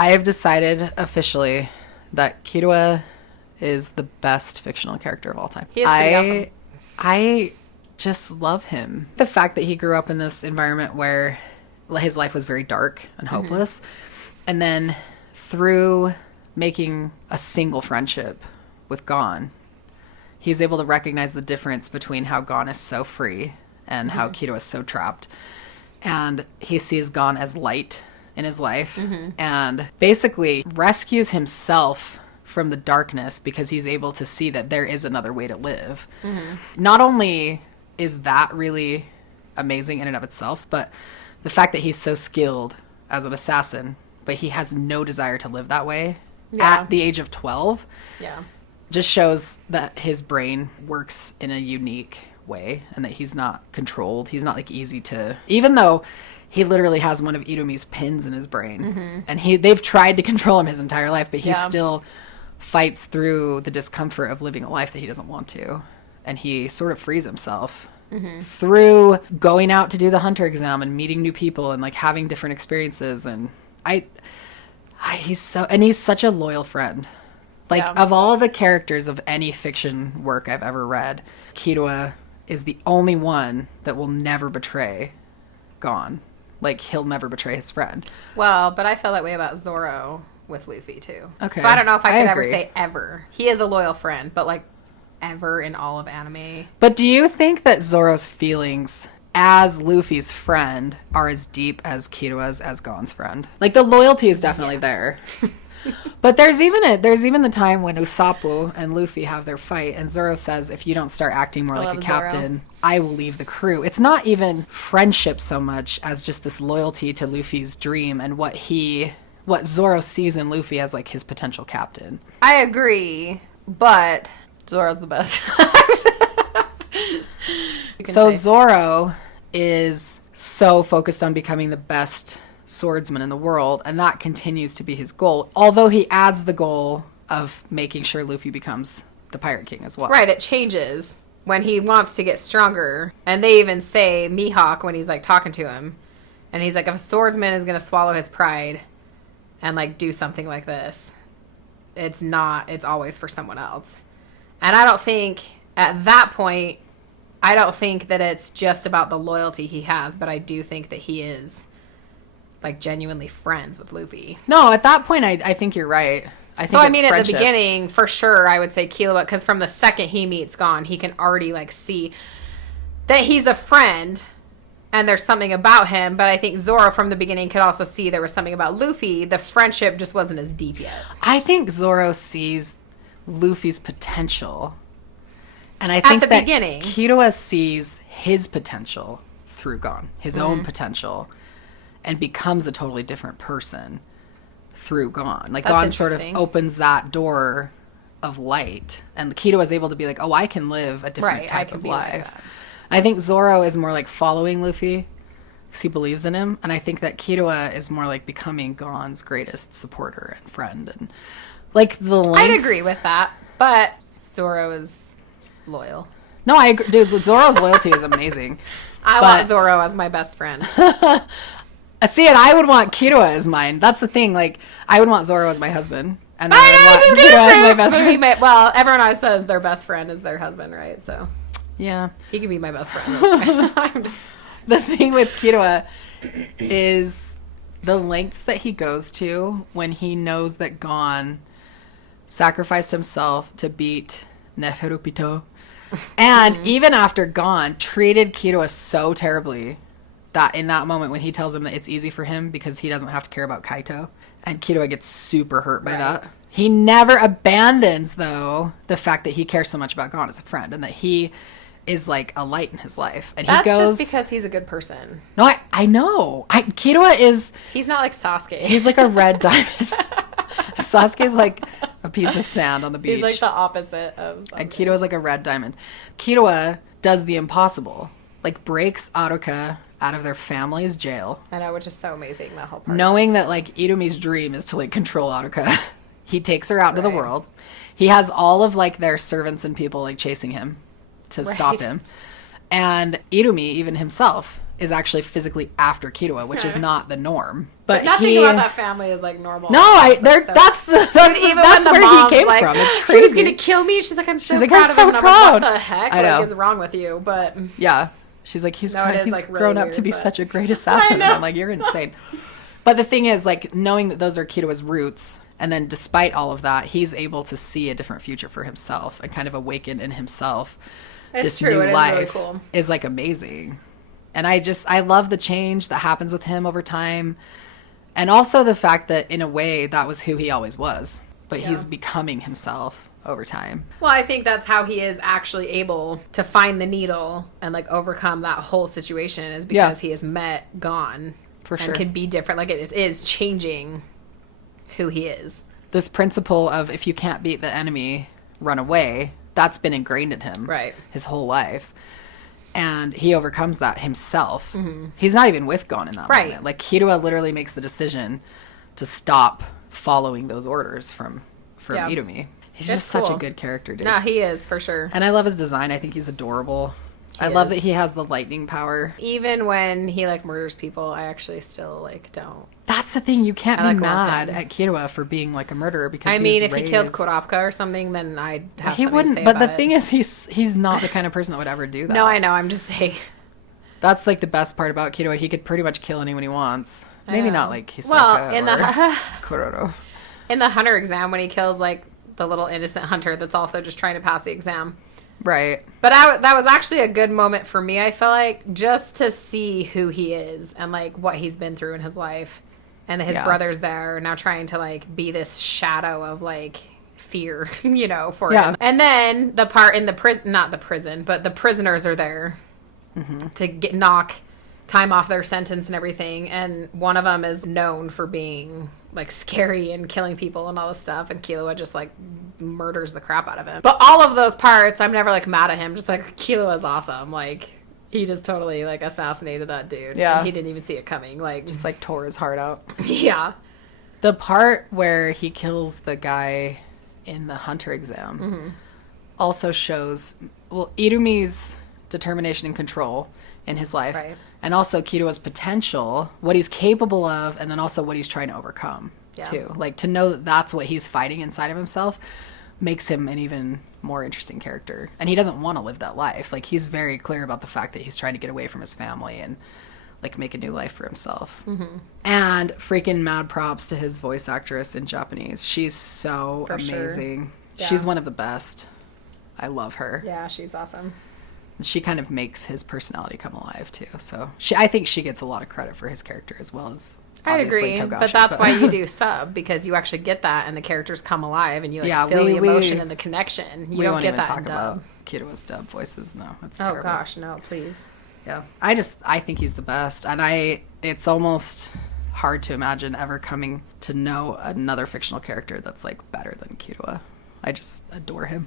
I have decided officially that Killua is the best fictional character of all time. He is pretty awesome. I just love him. The fact that he grew up in this environment where his life was very dark and hopeless, and then through making a single friendship with Gon, he's able to recognize the difference between how Gon is so free and how Killua is so trapped. And he sees Gon as light in his life and basically rescues himself from the darkness because he's able to see that there is another way to live. Not only is that really amazing in and of itself, but the fact that he's so skilled as an assassin, but he has no desire to live that way at the age of 12, just shows that his brain works in a unique way and that he's not controlled. He's not like easy to, even though he literally has one of Irumi's pins in his brain and they've tried to control him his entire life, but he still fights through the discomfort of living a life that he doesn't want to. And he sort of frees himself through going out to do the hunter exam and meeting new people and like having different experiences. And he's such a loyal friend. Like of all the characters of any fiction work I've ever read, Killua is the only one that will never betray Gon. Like, he'll never betray his friend. Well, but I feel that way about Zoro with Luffy, too. Okay. So I don't know if I could ever agree. say ever. He is a loyal friend, but, like, ever in all of anime. But do you think that Zoro's feelings as Luffy's friend are as deep as Killua's as Gon's friend? Like, the loyalty is definitely there. But there's even the time when Usopp and Luffy have their fight, and Zoro says, if you don't start acting more like a captain, Zoro, I will leave the crew. It's not even friendship so much as just this loyalty to Luffy's dream and what Zoro sees in Luffy as like his potential captain. I agree, but Zoro's the best. So Zoro is so focused on becoming the best swordsman in the world, and that continues to be his goal, although he adds the goal of making sure Luffy becomes the Pirate King as well. Right, it changes when he wants to get stronger, and they even say Mihawk when he's like talking to him, and he's like, if a swordsman is going to swallow his pride and like do something like this, it's always for someone else. And I don't think at that point, I don't think that it's just about the loyalty he has, but I do think that he is like genuinely friends with Luffy. No, at that point, I think you're right. I mean, at the beginning, for sure, I would say Killua, because from the second he meets Gon, he can already like see that he's a friend and there's something about him. But I think Zoro from the beginning could also see there was something about Luffy. The friendship just wasn't as deep yet. I think Zoro sees Luffy's potential. And I think that Killua sees his potential through Gon, his own potential, and becomes a totally different person through Gon. Like, Gon sort of opens that door of light, and Killua is able to be like, oh, I can live a different type of life. Like, I think Zoro is more like following Luffy because he believes in him, and I think that Killua is more like becoming Gon's greatest supporter and friend. And like the lengths... I'd agree with that, but Zoro is loyal. No, I agree. Dude, Zoro's loyalty is amazing. I want Zoro as my best friend. See, and I would want Killua as mine. That's the thing. Like, I would want Zoro as my husband, and I would want Killua as my best friend. Well, everyone always says their best friend is their husband, right? So, yeah, he can be my best friend. The thing with Killua is the lengths that he goes to when he knows that Gon sacrificed himself to beat Neferupito, and even after Gon treated Killua so terribly. That in that moment when he tells him that it's easy for him because he doesn't have to care about Kaito, and Killua gets super hurt by that. He never abandons, though, the fact that he cares so much about Gon as a friend and that he is like a light in his life. And that's just because he's a good person. No, I know. Killua is... He's not like Sasuke. He's like a red diamond. Sasuke's like a piece of sand on the beach. He's like the opposite of Sasuke. And Killua is like a red diamond. Killua does the impossible. Like, breaks Aruka out of their family's jail. I know, which is so amazing, that whole part. Knowing that, like, Irumi's dream is to, like, control Aruka. He takes her out to the world. He has all of, like, their servants and people, like, chasing him to stop him. And Irumi, even himself, is actually physically after Killua, which is not the norm. But nothing about that family is like normal. No, that's where he came from. It's crazy. He was gonna kill me. She's like, I'm so proud of him. And I'm like, what the heck? I know. Like, is wrong with you? But yeah, she's like, he's like, grown really up to be weird, such a great assassin. And I'm like, you're insane. But the thing is, like, knowing that those are Killua's roots, and then despite all of that, he's able to see a different future for himself and kind of awaken in himself. This new life is like amazing. And I love the change that happens with him over time. And also the fact that in a way that was who he always was, but he's becoming himself over time. Well, I think that's how he is actually able to find the needle and like overcome that whole situation, is because he has met Gon. For sure. And can be different. Like, it is changing who he is. This principle of if you can't beat the enemy, run away, that's been ingrained in him his whole life. And he overcomes that himself. Mm-hmm. He's not even with Gon in that moment. Like, Killua literally makes the decision to stop following those orders from Irumi. He's just such a good character, dude. No, he is, for sure. And I love his design. I think he's adorable. I love that he has the lightning power. Even when he, like, murders people, I actually still, like, don't. That's the thing. You can't be mad at Killua for being, like, a murderer because if he killed Kurapika or something, then I'd have he wouldn't. To say but about the thing is, he's not the kind of person that would ever do that. No, I know. I'm just saying. That's, like, the best part about Killua. He could pretty much kill anyone he wants. Maybe not, like, Hisoka or Kuroro. In the hunter exam, when he kills, like, the little innocent hunter that's also just trying to pass the exam. Right. But that was actually a good moment for me, I feel like, just to see who he is and, like, what he's been through in his life. And his brother's there now trying to, like, be this shadow of, like, fear, for him. And then the part in the prison, not the prison, but the prisoners are there to knock time off their sentence and everything. And one of them is known for being, like, scary and killing people and all this stuff. And Killua just, like, murders the crap out of him. But all of those parts, I'm never, like, mad at him. Just, like, Killua's awesome. Like, he just totally, like, assassinated that dude. Yeah. And he didn't even see it coming. Like, just, like, tore his heart out. Yeah. The part where he kills the guy in the hunter exam also shows, well, Irumi's determination and control in his life. Right. And also Killua's potential, what he's capable of, and then also what he's trying to overcome, too. Like, to know that that's what he's fighting inside of himself makes him an even more interesting character. And he doesn't want to live that life. Like, he's very clear about the fact that he's trying to get away from his family and, like, make a new life for himself. Mm-hmm. And freaking mad props to his voice actress in Japanese. She's so amazing. Sure. Yeah. She's one of the best. I love her. Yeah, she's awesome. She kind of makes his personality come alive, too. So I think she gets a lot of credit for his character as well as I'd agree, Togashi, but that's why you do sub, because you actually get that and the characters come alive and you feel the emotion and the connection. You don't get that in dub. About Killua's dub voices. No, it's terrible. Oh gosh, no, please. Yeah, I think he's the best, and it's almost hard to imagine ever coming to know another fictional character that's, like, better than Killua. I just adore him.